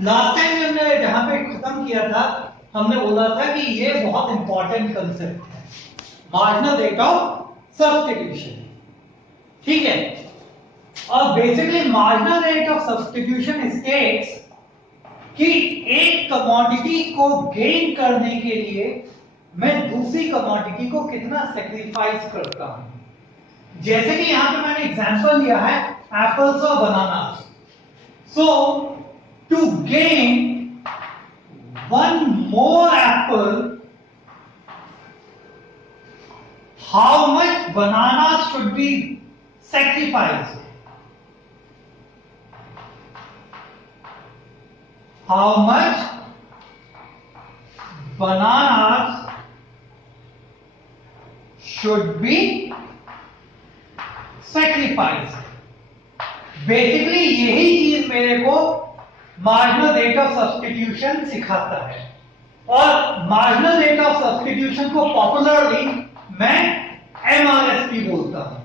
Last time हमने जहां पे खत्म किया था, हमने बोला था कि ये बहुत इंपॉर्टेंट कंसेप्ट है, मार्जिनल रेट ऑफ सब्स्टिट्यूशन। ठीक है, और basically marginal rate of substitution states कि एक कमोडिटी को गेन करने के लिए मैं दूसरी कमोडिटी को कितना सेक्रीफाइस करता हूं। जैसे कि यहां पे मैंने एग्जांपल लिया है एप्पल्स और bananas. So to gain one more apple, how much bananas should be sacrificed? How much bananas should be sacrificed? Basically यही चीज मेरे को मार्जिनल रेट ऑफ सब्स्टिट्यूशन सिखाता है, और मार्जिनल रेट ऑफ सब्स्टिट्यूशन को पॉपुलरली मैं MRSP बोलता हूं।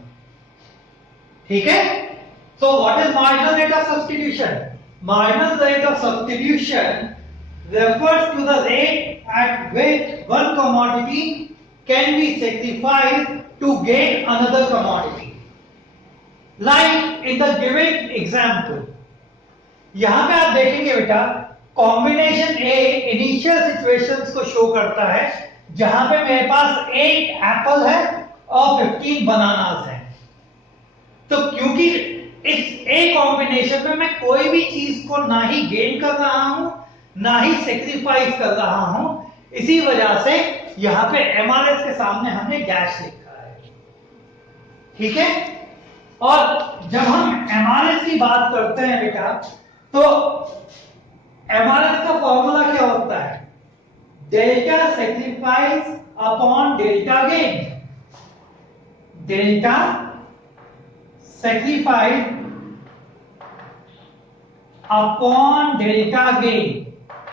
ठीक है, so what is marginal rate of substitution? Marginal rate of substitution refers to the rate at which one commodity can be sacrificed to gain another commodity. Like in the given example, यहां पे आप देखेंगे बेटा, combination ए initial situations को show करता है जहां पे मेरे पास 8 एप्पल है और 15 बनानास है। तो क्योंकि इस ए कॉम्बिनेशन में मैं कोई भी चीज को ना ही गेन कर रहा हूं ना ही सेक्रीफाइस कर रहा हूं, इसी वजह से यहां पे एमआरएस के सामने हमने डैश लिखा है। ठीक है, और जब हम एमआरएस की बात करते हैं बेटा, तो एमआरएस का फॉर्मूला क्या होता है? Delta sacrifice upon delta gain. Delta sacrifice upon delta gain.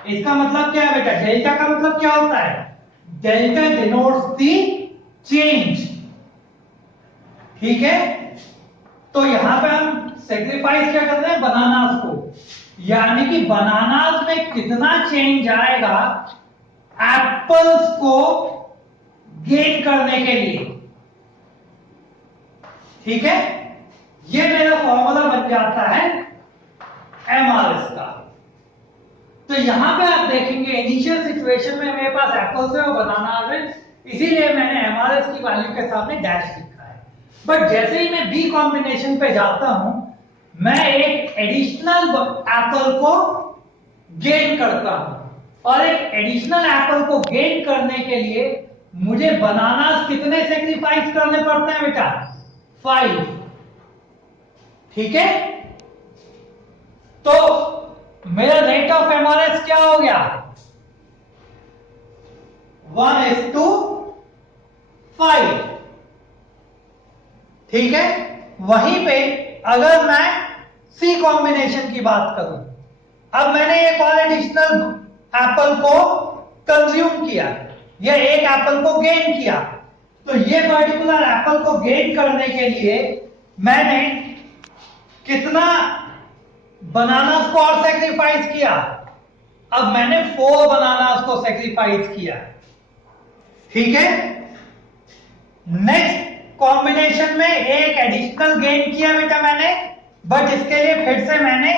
इसका मतलब क्या है बेटा? डेल्टा का मतलब क्या होता है? Delta denotes the change. ठीक है, तो यहां पे हम सेक्रीफाइस क्या कर रहे हैं? बनानास को, यानी कि बनानास में कितना चेंज आएगा एप्पल्स को गेन करने के लिए। ठीक है, ये मेरा फॉर्मूला बन जाता है एमआरएस का। तो यहां पे आप देखेंगे इनिशियल सिचुएशन में मेरे पास एप्पल्स है और बनानास है, इसीलिए मैंने एमआरएस की वैल्यू के सामने डैश लिखा है। बट जैसे ही मैं बी कॉम्बिनेशन पे जाता हूं, मैं एक एडिशनल एप्पल को गेन करता हूं, और एक एडिशनल एप्पल को गेन करने के लिए मुझे बनानास कितने सेक्रीफाइस करने पड़ते हैं बेटा? 5। ठीक है, तो मेरा रेट ऑफ एमआरएस क्या हो गया? 1:5। ठीक है, वहीं पे अगर मैं सी कॉम्बिनेशन की बात करूं, अब मैंने एक और एडिशनल एप्पल को कंज्यूम किया, या एक एप्पल को गेन किया, तो ये पर्टिकुलर एप्पल को गेन करने के लिए मैंने कितना बनानास को और सेक्रीफाइस किया? अब मैंने 4 बनानास को सेक्रीफाइस किया। ठीक है, नेक्स्ट कॉम्बिनेशन में एक एडिशनल गेन किया बेटा मैंने, बट इसके लिए फिर से मैंने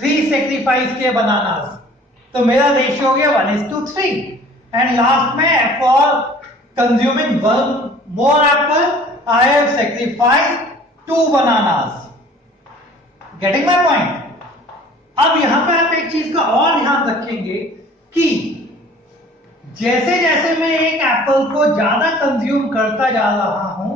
3 सेक्रीफाइस किए बनानास, तो मेरा रेशियो हो गया 1:3। एंड लास्ट में for consuming 1 more Apple I have sacrifice 2 bananas. Getting my point? अब यहां पे आप एक चीज का और ध्यान रखेंगे कि जैसे जैसे मैं एक एप्पल को ज्यादा कंज्यूम करता जा रहा हूं,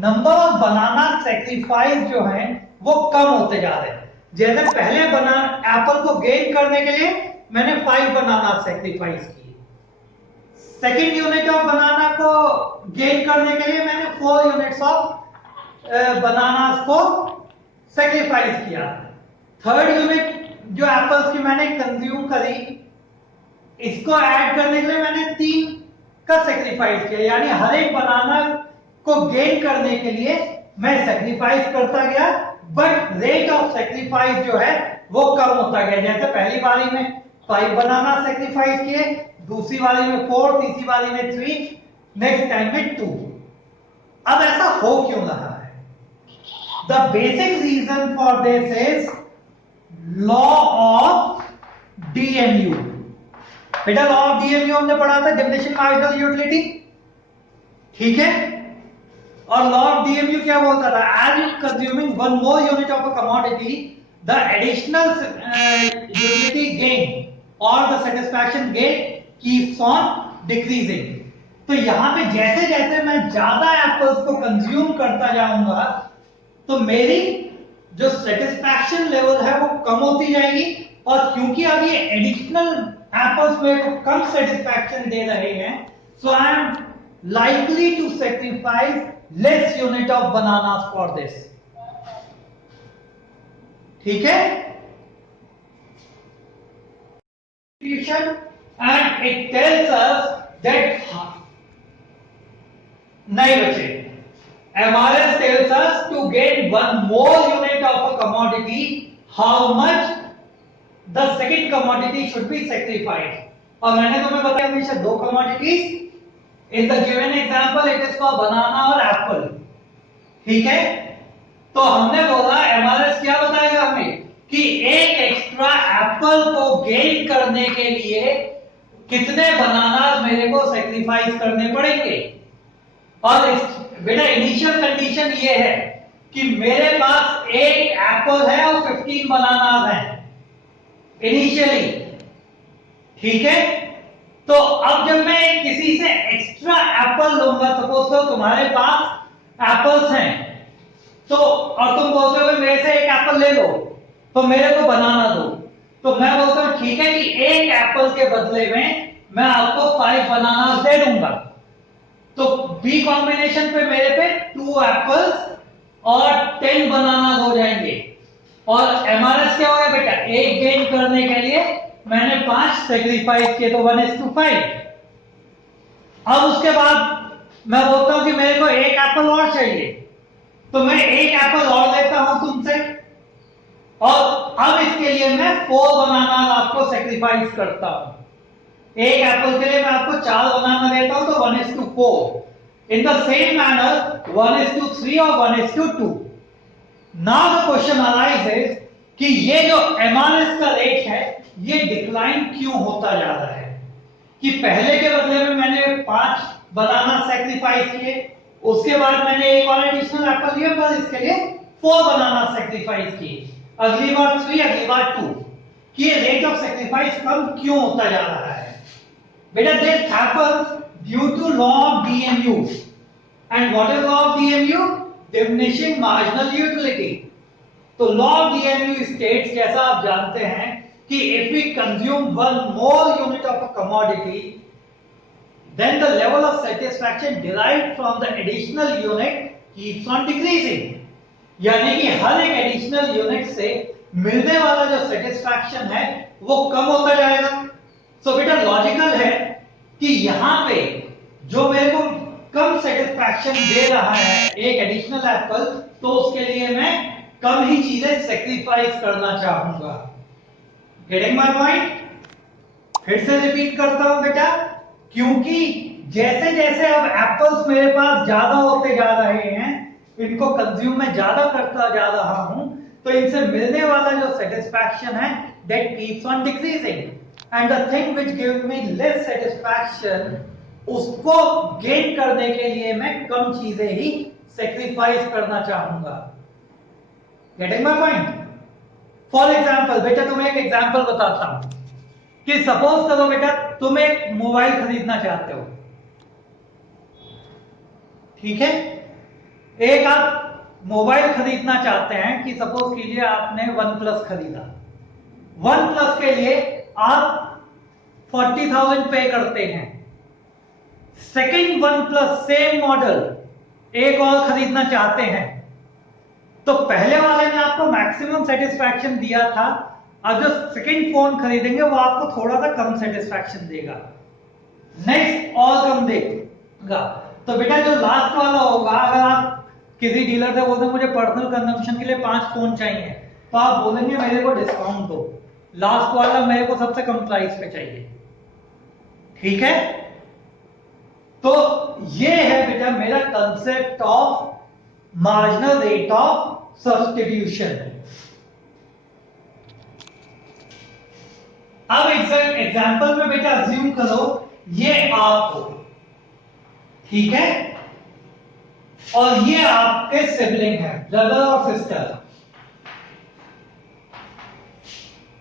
नंबर ऑफ बनाना सेक्रीफाइस जो है वो कम होते जा रहे हैं। जैसे पहले एप्पल को गेन करने के लिए मैंने 5 बनाना सेक्रीफाइस किए, सेकेंड यूनिट ऑफ बनाना को गेन करने के लिए मैंने 4 यूनिट्स ऑफ बनानास को सेक्रीफाइस किया, थर्ड यूनिट जो एप्पल्स की मैंने कंज्यूम करी, इसको ऐड करने के लिए मैंने 3 का सेक्रीफाइस किया, यानी हर एक बनाना को गेन करने के लिए मैं सेक्रीफाइस करता गया, बट रेट ऑफ सेक्रीफाइस जो है वो कम होता गया। जैसे पहली बारी में 5 बनाना सेक्रीफाइस किए, दूसरी बारी में 4, तीसरी बारी में 3, नेक्स्ट टाइम में 2। अब ऐसा हो क्यों रहा है? The basic reason for this is law of DMU. बेटा लॉ ऑफ डीएमयू हमने पढ़ा था, डिमिनिशिंग मार्जिनल यूटिलिटी, ठीक है। और लॉ ऑफ डीएमयू क्या बोलता था? As you consuming one more unit of a commodity, the additional utility gain और the satisfaction gain keeps on decreasing. तो यहां पे जैसे जैसे मैं ज्यादा एप्पल्स को कंज्यूम करता जाऊंगा तो मेरी जो सेटिस्फैक्शन लेवल है वो कम होती जाएगी। और क्योंकि अब ये एडिशनल एप्पल्स मेरे को कम सेटिस्फैक्शन दे रहे हैं, so I am likely to sacrifice less unit of bananas for this. ठीक है। And it tells us that नहीं बचे, MRS tells us to gain one more unit of a commodity, how much the second commodity should be sacrificed. और मैंने तुम्हें बताया हमेशा दो commodities, in the given example it is for banana और apple, ठीक है। तो हमने बोला MRS क्या बताएगा हमें कि एक एक्स्ट्रा एप्पल को गेन करने के लिए कितने बनाना मेरे को सेक्रीफाइस करने पड़ेंगे। और बेटा इनिशियल कंडीशन ये है कि मेरे पास एक एप्पल है और 15 बनानास हैं इनिशियली, ठीक है। तो अब जब मैं किसी से एक्स्ट्रा एप्पल लूंगा, सपोज करो तुम्हारे पास एप्पल्स हैं, तो और तुम बोलते हो मेरे से एक एप्पल ले लो तो मेरे को बनाना दो, तो मैं बोलता हूं ठीक है कि एक एप्पल के बदले में मैं आपको 5 बनानास दे दूंगा। तो बी कॉम्बिनेशन पे मेरे पे 2 एप्पल्स और 10 बनाना हो जाएंगे। और एमआरएस क्या होगा बेटा? एक गेन करने के लिए मैंने 5 सेक्रीफाइस किए, तो 1:5। अब उसके बाद मैं बोलता हूं कि मेरे को एक एप्पल और चाहिए, तो मैं एक एप्पल और लेता हूं तुमसे, और अब इसके लिए मैं 4 बनाना आपको सेक्रीफाइस करता हूं। एक एप्पल के लिए मैं आपको 4 बनाना देता हूं, तो 1:4। इन द सेम मैनर 1:3 और 1:2। नाउ द क्वेश्चन अराइजेस कि ये जो एमआरएस का रेट है ये डिक्लाइन क्यों होता जा रहा है? कि पहले के बदले में मैंने 5 बनाना सेक्रीफाइस किए, उसके बाद मैंने एक और एडिशनल एप्पल लिया, पर इसके लिए 4 बनाना सेक्रीफाइस किए, अगली बार 3, अगली बार 2। कि ये रेट ऑफ सेक्रीफाइस कम क्यों होता जा रहा है? बेटा this happens due to law of DMU. And what is law of DMU? Diminishing marginal utility. तो law of DMU states, जैसा आप जानते हैं कि if we consume one more unit of a commodity, then the level of satisfaction derived from the additional unit keeps on decreasing. यानी कि हर एक additional unit से मिलने वाला जो सेटिस्फैक्शन है वो कम होता जाएगा। सो बेटा लॉजिकल है कि यहां पे जो मेरे को कम सेटिस्फैक्शन दे रहा है एक एडिशनल एप्पल, तो उसके लिए मैं कम ही चीजें सेक्रीफाइस करना चाहूंगा। Getting my point? फिर से रिपीट करता हूं बेटा, क्योंकि जैसे जैसे अब एप्पल्स मेरे पास ज्यादा होते जा रहे हैं, इनको कंज्यूम में ज्यादा करता जा रहा हूं, तो इनसे मिलने वाला जो सेटिस्फैक्शन है that keeps on decreasing, and the thing which gives me less satisfaction, उसको गेन करने के लिए मैं कम चीजें ही सेक्रीफाइस करना चाहूंगा। Getting my point? For example बेटा तुम्हें एक एग्जांपल बताता हूं कि सपोज करो बेटा तुम एक मोबाइल खरीदना चाहते हो, ठीक है। एक आप मोबाइल खरीदना चाहते हैं कि सपोज कीजिए आपने OnePlus खरीदा। OnePlus के लिए आप 40,000 पे करते हैं। सेकंड OnePlus सेम मॉडल एक और खरीदना चाहते हैं, तो पहले वाले ने आपको मैक्सिमम सेटिस्फैक्शन दिया था, अब जो सेकंड फोन खरीदेंगे वो आपको थोड़ा सा कम सेटिस्फैक्शन देगा, नेक्स्ट और कम देगा। तो बेटा जो लास्ट वाला होगा, अगर आप किसी डीलर से बोलते हैं मुझे पर्सनल कंजम्पशन के लिए 5 फोन चाहिए, तो आप बोलेंगे मेरे को डिस्काउंट दो, लास्ट वाला मेरे को सबसे कम प्राइस पे चाहिए। ठीक है, तो ये है बेटा मेरा concept of marginal rate of substitution. अब एग्जांपल में बेटा अज्यूम करो ये आप हो, ठीक है, और ये आपके सिबलिंग है, ब्रदर और सिस्टर,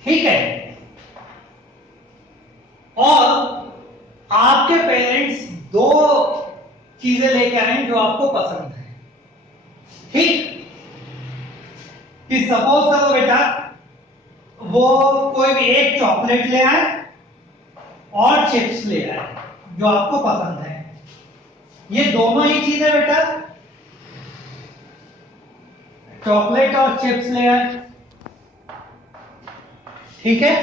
ठीक है, और आपके पेरेंट्स दो चीजें लेके आए जो आपको पसंद है, ठीक, कि सपोज करो बेटा वो कोई भी एक चॉकलेट ले आए और चिप्स ले आए जो आपको पसंद है। ये दोनों ही चीजें बेटा चॉकलेट और चिप्स ले आए, ठीक है,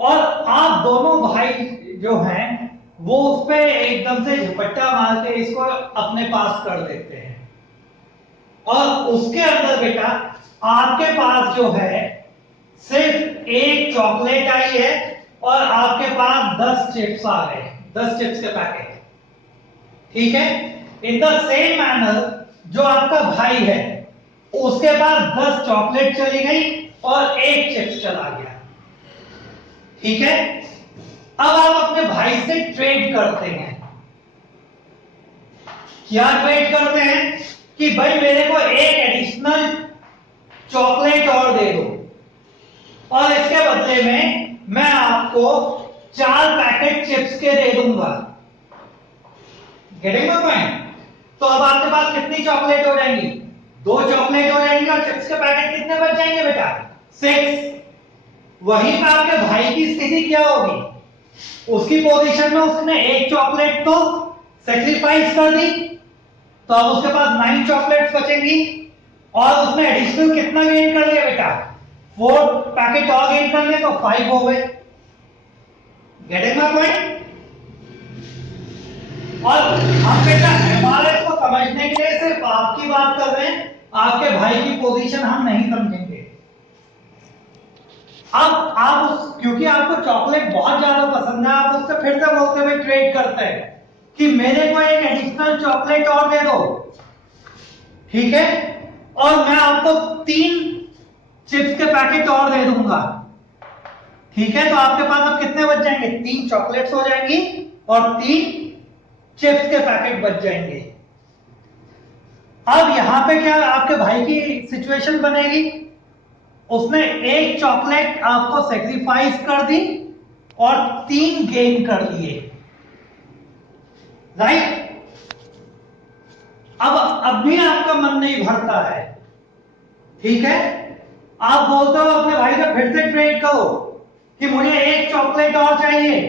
और आप दोनों भाई जो हैं वो उस पे एकदम से झपट्टा मार के इसको अपने पास कर देते हैं, और उसके अंदर बेटा आपके पास जो है सिर्फ एक चॉकलेट आई है और आपके पास 10 चिप्स आ गए, 10 चिप्स के पैकेट, ठीक है। इन द सेम मैनर जो आपका भाई है उसके पास 10 चॉकलेट चली गई और एक चिप्स चला गया, ठीक है। अब आप अपने भाई से ट्रेड करते हैं। क्या ट्रेड करते हैं कि भाई मेरे को एक एडिशनल चॉकलेट और दे दो और इसके बदले में मैं आपको 4 पैकेट चिप्स के दे दूंगा। Getting my point? तो अब आपके पास कितनी चॉकलेट हो जाएंगी? 2 चॉकलेट हो जाएंगी और चिप्स के पैकेट कितने बच जाएंगे बेटा? 6। वहीं पर आपके भाई की स्थिति क्या होगी? उसकी पोजीशन में उसने एक चॉकलेट तो सेक्रीफाइस कर दी, तो अब उसके पास 9 चॉकलेट्स बचेंगी और उसने एडिशनल कितना गेन कर लिया बेटा? 4 पैकेट और गेन कर लिए तो 5 हो गए। Getting my point? और हम बेटा एमआरएस को समझने के लिए सिर्फ आपकी बात कर रहे हैं, आपके भाई की पोजीशन हम नहीं समझेंगे। अब आप उस क्योंकि आपको चॉकलेट बहुत ज्यादा पसंद है, आप उससे फिर से बोलते हुए ट्रेड करते हैं कि मेरे को एक एडिशनल चॉकलेट और दे दो, ठीक है, और मैं आपको 3 चिप्स के पैकेट और दे दूंगा, ठीक है। तो आपके पास अब कितने बच जाएंगे? 3 चॉकलेट्स हो जाएंगी और 3 चिप्स के पैकेट बच जाएंगे। अब यहां पे क्या आपके भाई की सिचुएशन बनेगी? उसने एक चॉकलेट आपको सेक्रीफाइस कर दी और 3 गेन कर लिए, राइट। अब भी आपका मन नहीं भरता है, ठीक है, आप बोलते हो अपने भाई से फिर से ट्रेड करो कि मुझे एक चॉकलेट और चाहिए,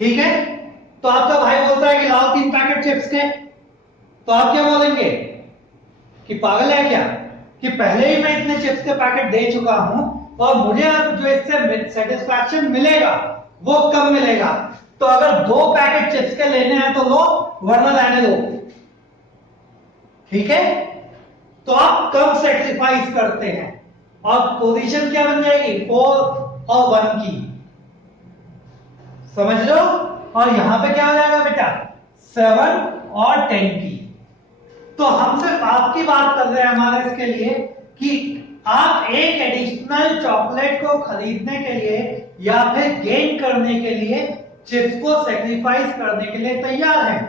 ठीक है। तो आपका भाई बोलता है कि लाओ 3 पैकेट चिप्स के, तो आप क्या बोलेंगे कि पागल है क्या, कि पहले ही मैं इतने चिप्स के पैकेट दे चुका हूं और मुझे अब जो इससे सेटिस्फैक्शन मिलेगा वो कम मिलेगा, तो अगर 2 पैकेट चिप्स के लेने हैं तो लो, वरना रहने दो, ठीक है। तो आप कम सेक्रीफाइस करते हैं और पोजीशन क्या बन जाएगी? 4 और 1 की, समझ लो। और यहां पे क्या हो जाएगा बेटा? 7 और 10 की। तो हम सिर्फ आपकी बात कर रहे हैं हमारे इसके लिए कि आप एक एडिशनल चॉकलेट को खरीदने के लिए या फिर गेन करने के लिए चिप्स को सेक्रीफाइस करने के लिए तैयार हैं,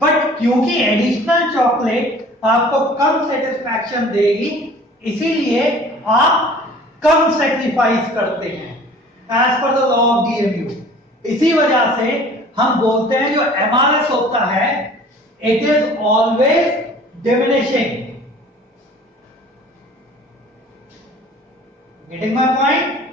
बट क्योंकि एडिशनल चॉकलेट आपको कम सेटिस्फैक्शन देगी इसीलिए आप कम सेक्रीफाइस करते हैं as per the law of DMU. इसी वजह से हम बोलते हैं जो एमआरएस होता है it is always diminishing. Getting my point?